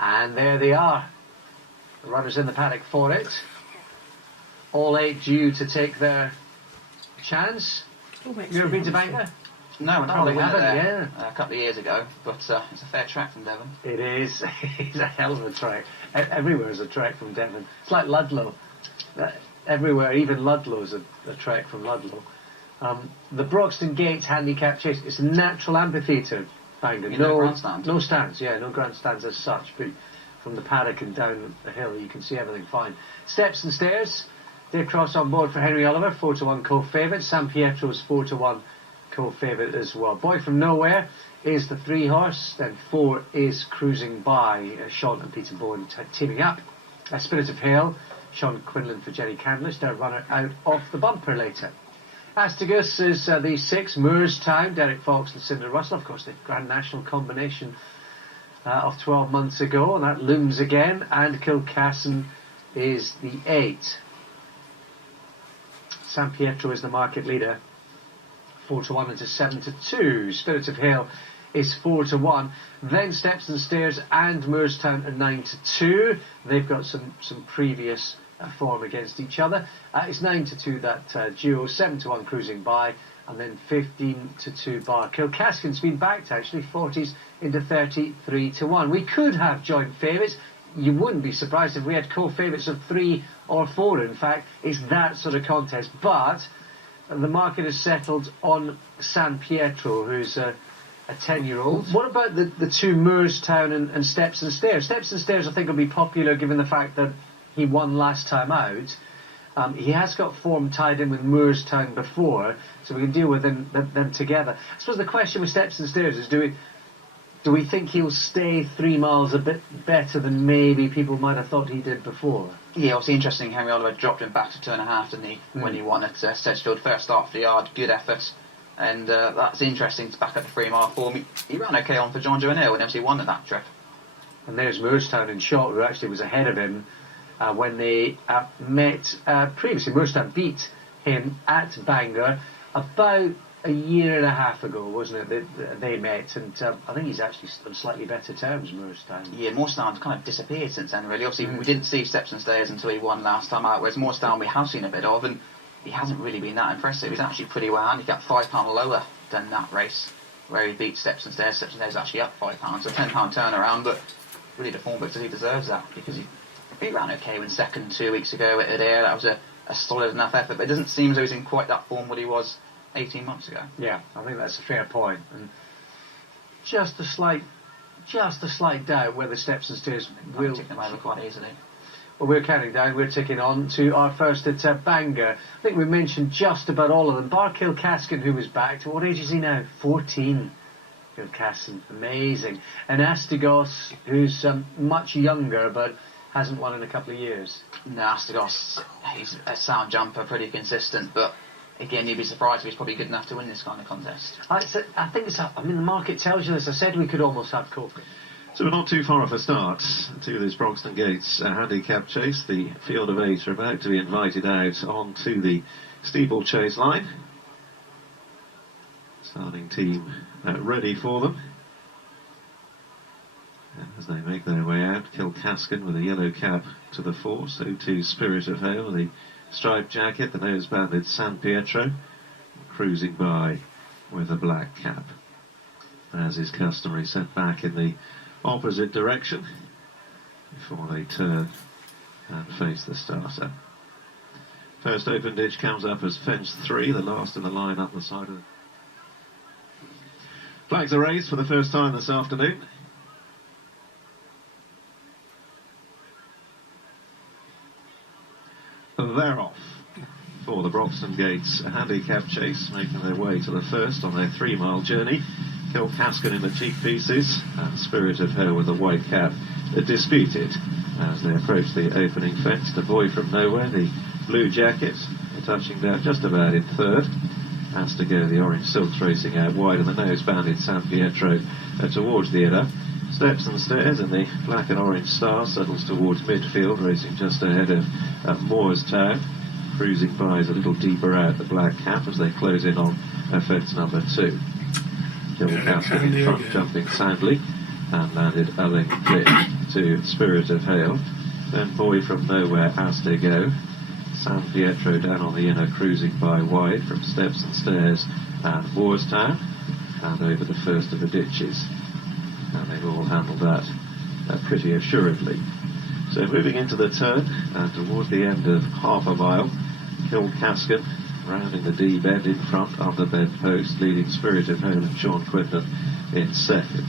And there they are. The runners in the paddock for it. All 8 due to take their chance. Have you ever been to Bangor? No, I Probably haven't, there a couple of years ago, but it's a fair track from Devon. It is. It's a hell of a track. Everywhere is a track from Devon. It's like Ludlow. Everywhere, even Ludlow is a track from Ludlow. The Broxton Gates handicap chase, it's a natural amphitheatre, Bangor. No grandstand? No stands, yeah, no grandstands as such, but from the paddock and down the hill you can see everything fine. Steps and Stairs, Dave Cross on board for Henry Oliver, 4-1 co-favourite. San Pietro's 4-1 co-favourite as well. Boy From Nowhere is the 3 horse, then 4 is Cruising By, Sean and Peter Bowen teaming up. Spirit of Hale, Sean Quinlan for Jenny Candlish, their runner out of the bumper later. Astigus is the 6, Moorstown, Derek Fox and Cinder Russell, of course the Grand National combination of 12 months ago, and that looms again, and Kilcassin is the 8. San Pietro is the market leader, 4-1 into 7-2. Spirit of Hale is 4-1. Then Steps and Stairs and Moorstown are 9-2. They've got some previous form against each other. It's 9-2 that duo, 7-1 Cruising By, and then 15-2 Bar. Kilcaskin's been backed actually, 40s into 33-1. We could have joint favourites. You wouldn't be surprised if we had co-favourites of 3 or 4. In fact, it's that sort of contest. But the market is settled on San Pietro, who's a 10-year-old. What about the 2 Moorstown and Steps and Stairs? Steps and Stairs I think will be popular given the fact that he won last time out. He has got form tied in with Moorstown before, so we can deal with them together. I suppose the question with Steps and Stairs is, do we think he'll stay 3 miles a bit better than maybe people might have thought he did before? Yeah, obviously interesting. Henry Oliver dropped him back to 2.5, didn't he, when he won at Sedgefield. First start for the yard, good effort. And that's interesting to back up the 3 mile form. He ran okay on for John Joe O'Neill when he won at that trip. And there's Moorstown in short, who actually was ahead of him when they met previously. Moorstown beat him at Bangor about a year and a half ago, wasn't it? They met, and I think he's actually on slightly better terms, Moorstown. Yeah, Moorstown's kind of disappeared since then, really. Obviously, we didn't see Steps and Stairs until he won last time out, whereas Moorstown we have seen a bit of, and he hasn't really been that impressive. He's actually pretty well handicapped, £5 lower than that race, where he beat Steps and Stairs. Steps and Stairs actually up £5, so £10 turnaround, but really the form book says he deserves that, because he ran okay when second 2 weeks ago at Ayr. That was a solid enough effort, but it doesn't seem as though he's in quite that form what he was 18 months ago. Yeah, I think that's a fair point. And just a slight doubt whether Steps and Stairs will tick them over quite easily. Well, we're counting down. We're ticking on to our first at Bangor. I think we mentioned just about all of them. Bar Kilcaskin, who was back. What age is he now? 14. Kilcaskin, amazing. And Astigos, who's much younger but hasn't won in a couple of years. No, Astigos, he's a sound jumper, pretty consistent, but again, you'd be surprised if he's probably good enough to win this kind of contest. I think the market tells you this. I said we could almost have Cope. So we're not too far off a start to this Broxton Gates handicap chase. The field of 8 are about to be invited out onto the steeplechase line. Starting team ready for them. And as they make their way out, Kilcaskin with a yellow cap to the fore, so too Spirit of Hale, the striped jacket, the nose-banded San Pietro, Cruising By with a black cap. As is customary, sent back in the opposite direction before they turn and face the starter. First open ditch comes up as fence 3, the last in the line up the side of the... Flags are raised for the first time this afternoon. They're off for the Broxton Gates handicap chase, making their way to the first on their 3 mile journey. Kilcaskin in the cheek pieces and Spirit of Hale with the white cap disputed as they approach the opening fence. The Boy From Nowhere, the blue jacket, touching down just about in third. Has to go the orange silks racing out wide, and the nose-banded San Pietro towards the inner. Steps and Stairs in the black and orange star settles towards midfield, racing just ahead of Moorstown. Cruising By is a little deeper out, the black cap, as they close in on fence number 2. Kilcaskin in front, jumping soundly, and landed a length clear. to Spirit of Hail. Then Boy from Nowhere has to go. San Pietro down on the inner, cruising by wide from Steps and Stairs and Moorstown, and over the first of the ditches. And they've all handled that pretty assuredly. So moving into the turn and towards the end of half a mile, Kilcascan rounding the D bend in front on the bend post, leading Spirit of Hail and Sean Quinlan in second.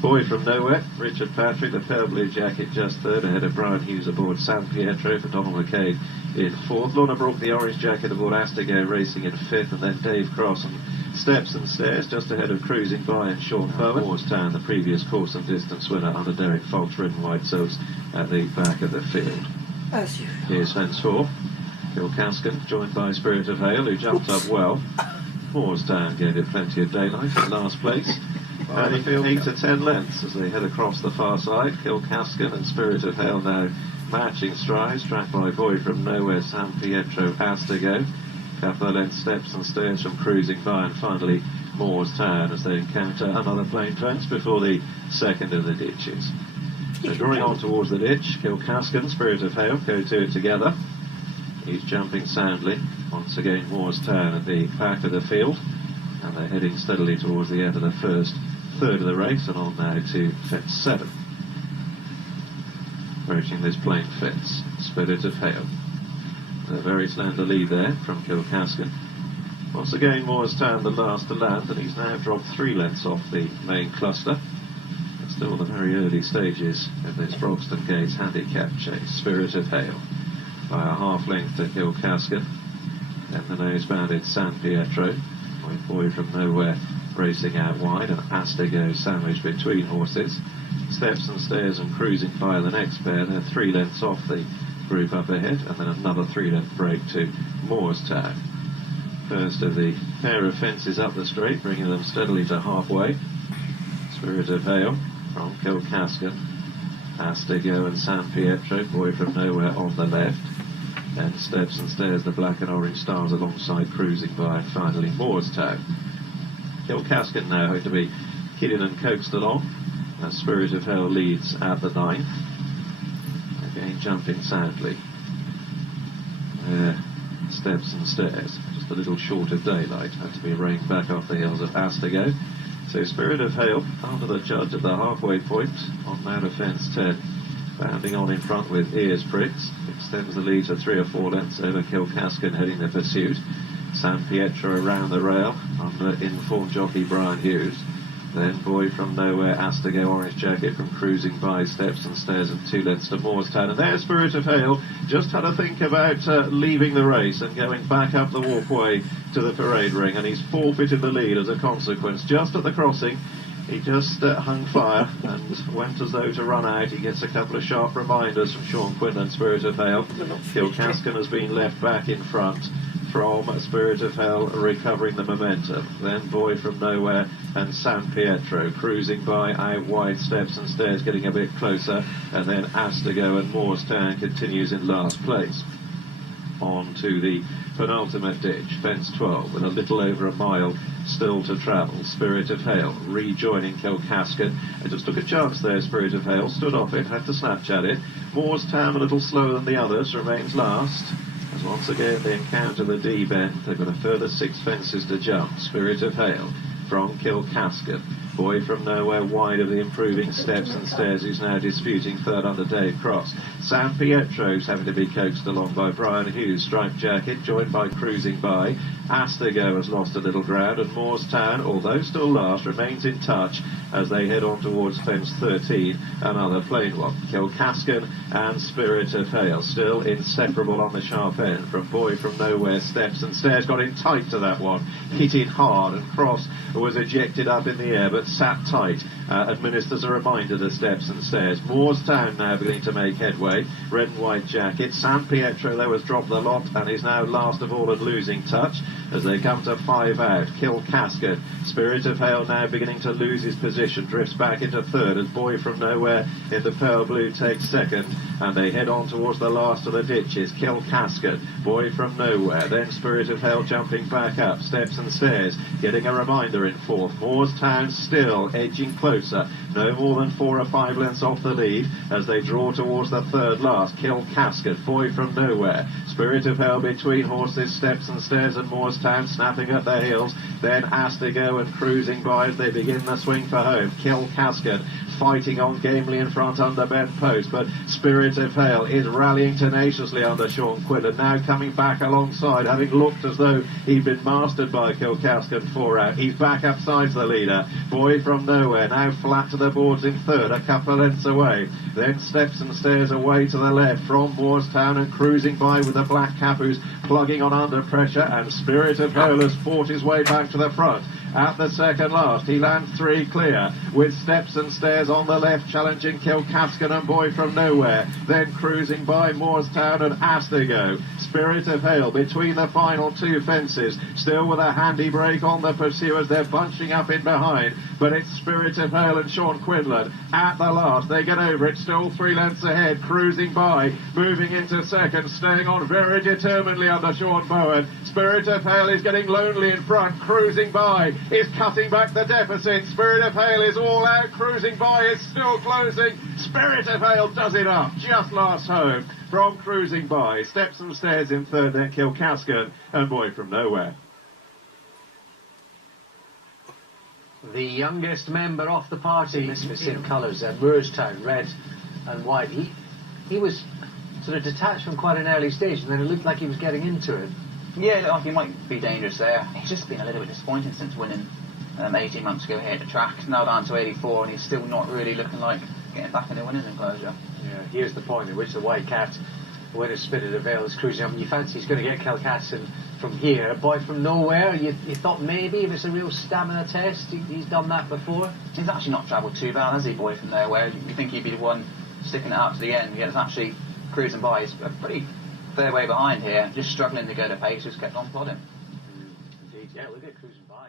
Boy from Nowhere, Richard Patrick, the pale blue jacket, just third, ahead of Brian Hughes aboard San Pietro for Donald McCabe in fourth. Lorna Brook, the orange jacket, aboard Astigo, racing in fifth, and then Dave Cross and Steps and Stairs just ahead of Cruising By and Sean Bowen. Moorstown, the previous course and distance winner under Derek Fox, ridden White Soaps at the back of the field. As usual. Here's fence 4. Kilcascan, joined by Spirit of Hail, who jumped up well. Moorstown gave it plenty of daylight in last place. And the field 8 to 10 lengths as they head across the far side. Kilcascan and Spirit of Hail now matching strides, tracked by Boy from Nowhere, San Pietro, Astigo. Couple of lengths, Steps and Stairs from Cruising By, and finally Moorstown as they encounter another plain fence before the second of the ditches. So drawing on towards the ditch, Kilcascan, Spirit of Hail go to it together. He's jumping soundly. Once again, Moorstown at the back of the field, and they're heading steadily towards the end of the first third of the race, and on now to fence 7. Approaching this plain fence, Spirit of Hail. A very slender lead there from Kilcascan. Once again, Moorstown the last to land, and he's now dropped 3 lengths off the main cluster. It's still the very early stages of this Broxton Gates handicap chase. Spirit of Hail by a half length to Kilcascan. Then the nose-banded San Pietro, with Boy from Nowhere racing out wide, and Astigo sandwiched between horses. Steps and Stairs and Cruising By the next pair. They're 3 lengths off the group up ahead, and then another 3-length break to Moorstown. First of the pair of fences up the straight, bringing them steadily to halfway. Spirit of Hail from Kilcascan, Astigo and San Pietro, Boy from Nowhere on the left. Then Steps and Stairs, the black and orange stars alongside Cruising By, finally Moorstown. Kilcascan now going to be kidded and coaxed along as Spirit of Hail leads at the 9th. Again jumping soundly. Steps and Stairs, just a little short of daylight, had to be reined back off the heels of Astigo. So Spirit of Hail, after the judge at the halfway point, on now to fence 10. Bounding on in front with ears pricks, extends the lead to 3 or 4 lengths over Kilcascan heading the pursuit. San Pietro around the rail under informed jockey Brian Hughes. Then Boy from Nowhere, Astigo, orange jacket from Cruising By, Steps and Stairs, and 2 lengths to Moorstown. And there's Spirit of Hail, just had to think about leaving the race and going back up the walkway to the parade ring, and he's forfeited the lead as a consequence. Just at the crossing, he just hung fire and went as though to run out. He gets a couple of sharp reminders from Sean Quinlan, Spirit of Hail. Kilcascan has been left back in front from Spirit of Hail, recovering the momentum. Then Boy from Nowhere and San Pietro Cruising By, out wide, Steps and Stairs getting a bit closer, and then Astigo and Moorstown continues in last place. On to the penultimate ditch, fence 12, with a little over a mile still to travel. Spirit of Hail rejoining Kilcascan. It just took a chance there, Spirit of Hail, stood off it, had to snapchat it. Moorstown, a little slower than the others, remains last. As once again they encounter the D-bend, they've got a further 6 fences to jump. Spirit of Hail from Kilcascan. Boy from Nowhere wide of the improving Steps and Stairs, who's now disputing third under Dave Cross. San Pietro's having to be coaxed along by Brian Hughes, striped jacket, joined by Cruising By. Astigo has lost a little ground, and Moorstown, although still last, remains in touch as they head on towards fence 13, another plain one. Kilcascan and Spirit of Hail still inseparable on the sharp end from Boy from Nowhere. Steps and Stairs got in tight to that one, hit it hard, and Cross was ejected up in the air but sat tight. Administers a reminder to Steps and Stairs. Moorstown now beginning to make headway. Red and white jacket. San Pietro, though, has dropped the lot and is now last of all and losing touch. as they come to 5 out. Kilcasket, Spirit of Hale now beginning to lose his position, drifts back into third as Boy from Nowhere in the pale blue takes second, and they head on towards the last of the ditches. Kilcasket, Boy from Nowhere, then Spirit of Hale jumping back up, Steps and Stairs getting a reminder in fourth. Moorstown still edging closer, no more than 4 or 5 lengths off the lead as they draw towards the third last. Kilcasket, Boy from Nowhere, Spirit of Hale between horses, Steps and Stairs and Moorstown snapping at their heels, then Astigo and cruising by as they begin the swing for home. Kilcasket fighting on gamely in front under bent post, but Spirit of Hale is rallying tenaciously under Sean Quinlan, now coming back alongside, having looked as though he'd been mastered by Kilcasket 4 out. He's back upside the leader. Boy from Nowhere now flat to the boards in third, a couple of lengths away. Then Steps and Stairs away to the left from Moorstown and cruising by with the black cap who's plugging on under pressure, and Spirit of Hale has fought his way back to the front. At the second last, he lands 3 clear, with Steps and Stairs on the left challenging Kilcasket and Boy from Nowhere, then cruising by Moorstown and Astigo. Spirit of Hale between the final 2 fences, still with a handy break on the pursuers. They're bunching up in behind, but it's Spirit of Hale and Sean Quinlan. At the last, they get over it, still 3 lengths ahead, cruising by, moving into second, staying on very determinedly under Sean Bowen. Spirit of Hale is getting lonely in front, cruising by, is cutting back the deficit. Spirit of Hale is all out, cruising by, is still closing. Spirit of Hale does it up, just last home from cruising by. Steps and Stairs in third, then Kilcasket and Boy from Nowhere. The youngest member of the party, Misfits in colours, Moorstown, red and white. He was sort of detached from quite an early stage, and then it looked like he was getting into it. Yeah, like he might be dangerous there. He's just been a little bit disappointing since winning 18 months ago here at the track. Now down to 84, and he's still not really looking like getting back in the winning enclosure. Yeah, here's the point at which the white cat, the winner Spirit of Hale, is cruising up. You fancy he's going to get Kilcasket from here. A Boy from Nowhere, you thought maybe if it's a real stamina test, he's done that before. He's actually not travelled too bad, has he, Boy from Nowhere? You think he'd be the one sticking it out to the end, yet it's actually cruising by. He's a pretty fair way behind here, just struggling to go to pace, just kept on plodding. Indeed, yeah, look at cruising by.